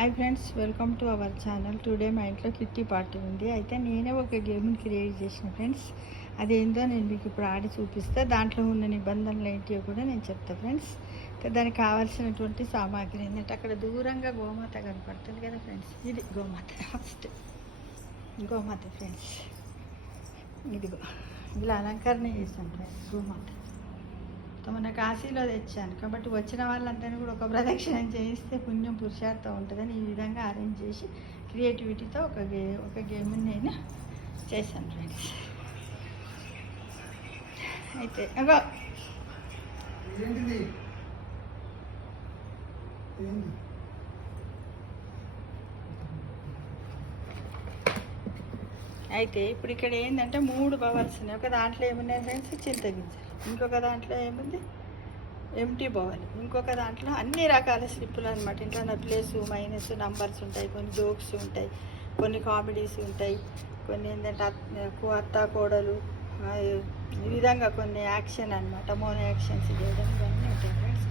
Hi friends, welcome to our channel. Today మా ఇంట్లో kitty party ఉంది. అయితే నేనే ఒక గేమ్ని క్రియేట్ చేసిన ఫ్రెండ్స్. అదేందో నేను మీకు ఇప్పుడు ఆడి చూపిస్తా. దాంట్లో ఉన్న నిబంధనలు ఏంటియో కూడా నేను చెప్తా ఫ్రెండ్స్. దానికి కావాల్సినటువంటి సామాగ్రి ఏంటంటే అక్కడ దూరంగా గోమాత కనపడుతుంది కదా ఫ్రెండ్స్. ఇది గోమాత. ఫస్ట్ గోమాత ఫ్రెండ్స్. ఇదిగో ఇలా అలంకరణ చేశాను ఫ్రెండ్స్. గోమాత మన కాశీలో తెచ్చాను కాబట్టి వచ్చిన వాళ్ళందరినీ కూడా ఒక ప్రదక్షిణం చేయిస్తే పుణ్యం పురుషార్థం ఉంటుందని ఈ విధంగా అరేంజ్ చేసి క్రియేటివిటీతో ఒక గేమ్ని నేను చేశాను ఫ్రెండ్స్. అయితే అయితే ఇప్పుడు ఇక్కడ ఏంటంటే 3 బౌల్స్ ఉన్నాయి. ఒక దాంట్లో ఏమున్నాయి ఫ్రెండ్స్, చింతగింజలు. ఇంకొక దాంట్లో ఏముంది, ఎంటీ బౌల్. ఇంకొక దాంట్లో అన్ని రకాల స్లిప్పులు అనమాట. ఇంట్లో ప్లస్ మైనస్ నంబర్స్ ఉంటాయి, కొన్ని జోక్స్ ఉంటాయి, కొన్ని కామెడీస్ ఉంటాయి, కొన్ని ఏంటంటే అత్త కోడలు, ఈ విధంగా కొన్ని యాక్షన్ అనమాట, మోనో యాక్షన్స్ చేయడం ఇవన్నీ ఉంటాయి ఫ్రెండ్స్.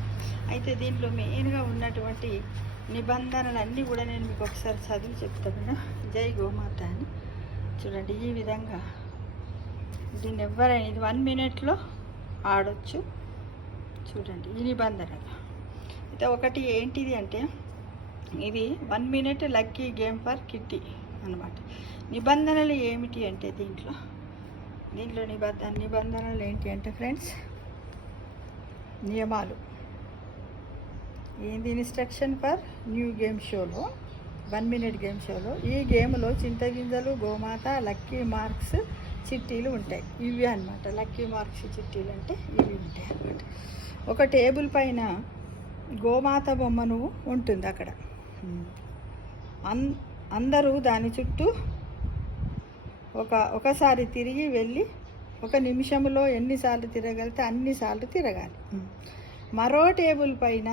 అయితే దీంట్లో మెయిన్గా ఉన్నటువంటి నిబంధనలు అన్నీ కూడా నేను మీకు ఒకసారి చదివి చెప్తాను. జై గోమాత అని చూడండి. ఈ విధంగా దీన్ని ఎవరైనా ఇది 1 minute ఆడొచ్చు. చూడండి ఈ నిబంధనలు. అయితే ఒకటి ఏంటిది అంటే ఇది 1 minute lucky game for kitty అనమాట. నిబంధనలు ఏమిటి అంటే దీంట్లో నిబంధనలు ఏంటి అంటే ఫ్రెండ్స్, నియమాలు ఏంది, ఇన్స్ట్రక్షన్ ఫర్ న్యూ గేమ్ షోలో 1 minute గేమ్ షోలో ఈ గేమ్లో చింతగింజలు, గోమాత, లక్కీ మార్క్స్, చిట్టీలు ఉంటాయి. ఇవి అనమాట లక్కీ మార్క్స్, చిట్టీలు అంటే ఇవి ఉంటాయి అన్నమాట. ఒక టేబుల్ పైన గోమాత బొమ్మను ఉంటుంది అక్కడ. అందరూ దాని చుట్టూ ఒకసారి తిరిగి వెళ్ళి 1 నిమిషంలో ఎన్నిసార్లు తిరగలితే అన్నిసార్లు తిరగాలి. మరో టేబుల్ పైన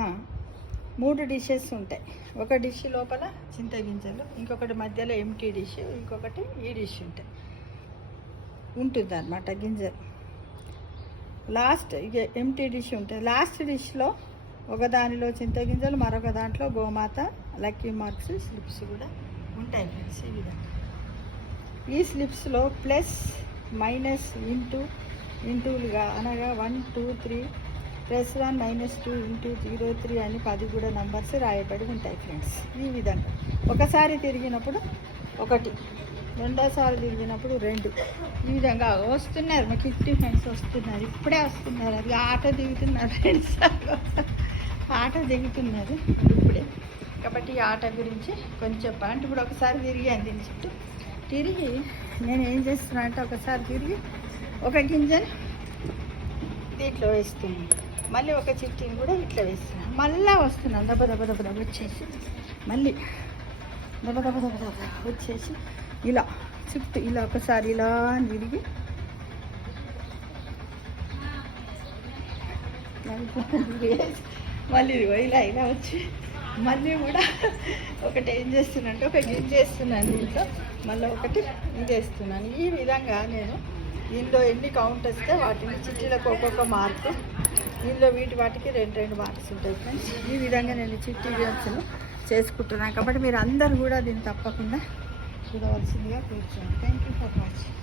3 డిషెస్ ఉంటాయి. ఒక డిష్ లోపల చింతగింజలు, ఇంకొకటి మధ్యలో ఎంటీ డిష్, ఇంకొకటి ఈ డిష్ ఉంటుంది అన్నమాట గింజలు. లాస్ట్ ఎంటీ డిష్ ఉంటుంది. లాస్ట్ డిష్లో ఒక దానిలో చింతగింజలు, మరొక దాంట్లో గోమాత, లక్కీ మార్క్స్, స్లిప్స్ కూడా ఉంటాయి ఫ్రెండ్స్. ఈ విధంగా ఈ స్లిప్స్లో ప్లస్ మైనస్ ఇంటూలుగా అనగా 1 2 3 +1 -2 × 0 3 అని 10 కూడా నంబర్స్ రాయబడి ఉంటాయి ఫ్రెండ్స్. ఈ విధంగా ఒకసారి తిరిగినప్పుడు 1, రెండోసారి తిరిగినప్పుడు 2. ఈ విధంగా వస్తున్నారు మా కిట్టి ఫ్రెండ్స్, వస్తున్నారు, ఇప్పుడే వస్తున్నారు. అది ఆట దిగుతున్నారు ఫ్రెండ్స్, ఆట దిగుతున్నారు ఇప్పుడే. కాబట్టి ఈ ఆట గురించి కొంచెం చెప్పాలంటే ఇప్పుడు ఒకసారి తిరిగాను దీని చుట్టూ. తిరిగి నేను ఏం చేస్తున్నా అంటే ఒకసారి తిరిగి ఒక గింజను దీంట్లో వేస్తున్నాను, మళ్ళీ ఒక చిట్టిని కూడా ఇట్లా వేస్తున్నాను, మళ్ళీ వస్తున్నాను దెబ్బ వచ్చేసి, మళ్ళీ దెబ్బ వచ్చేసి ఇలా చుట్టూ ఇలా ఒకసారి ఇలా తిరిగి మళ్ళీ ఇలా వచ్చి మళ్ళీ కూడా ఒకటి ఏం చేస్తున్నానంటే ఒక గింజ వేస్తున్నాను దీంట్లో, మళ్ళీ ఒకటి ఇది వేస్తున్నాను. ఈ విధంగా నేను దీనిలో ఎన్ని కౌంట్ వస్తే వాటిని చిట్టీలకు ఒక్కొక్క మార్కు, దీనిలో వాటికి 2 మార్క్స్ ఉంటాయి ఫ్రెండ్స్. ఈ విధంగా నేను చిట్టి గేమ్స్ను చేసుకుంటున్నాను. కాబట్టి మీరు అందరూ కూడా దీన్ని తప్పకుండా చూడవలసిందిగా కూర్చోండి. Thank you for watching.